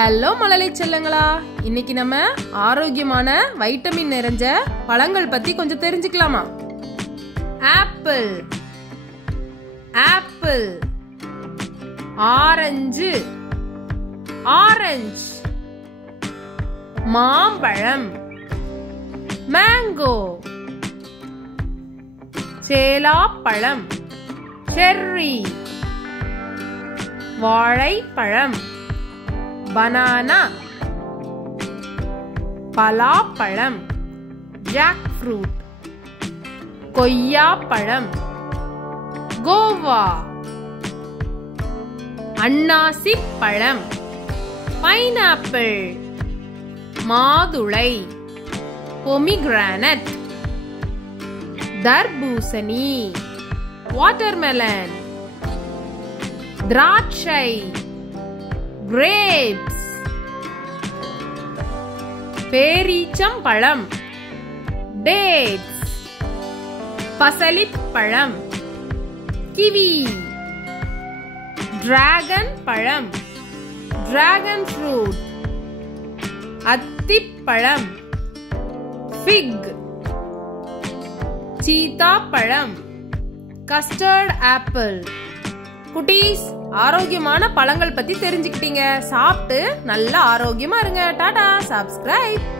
Hello மழலை செல்லங்களா, இன்னைக்கு நம்ம ஆரோக்கியமான வைட்டமின் நிறைஞ்ச பழங்கள் பத்தி கொஞ்சம் தெரிஞ்சுக்கலாமா? Apple, apple. Orange, orange. மாம்பழம், மேங்கோ. சேலாப்பழம், செர்ரி. வாழைப்பழம், பனானா. பலாப்பழம், ஜாக் ஃப்ரூட். கொய்யாப்பழம், கோவா. அன்னாசி பழம், பைனாப்பிள். மாதுளை, பொமிகிரானட். தர்பூசணி, வாட்டர்மெலன். திராட்சை, grapes. பேரீச்சம்பழம், dates. பசலிப்பழம், கிவி. டிராகன் பழம், டிராகன் ஃப்ரூட். அத்திப்பழம், ஃபிக். சீதாப்பழம், கஸ்டர்ட் ஆப்பிள். குட்டீஸ், ஆரோக்கியமான பழங்கள் பத்தி தெரிஞ்சுக்கிட்டீங்க. சாப்பிட்டு நல்ல ஆரோக்கியமா இருங்க. டாடா. சப்ஸ்கிரைப்.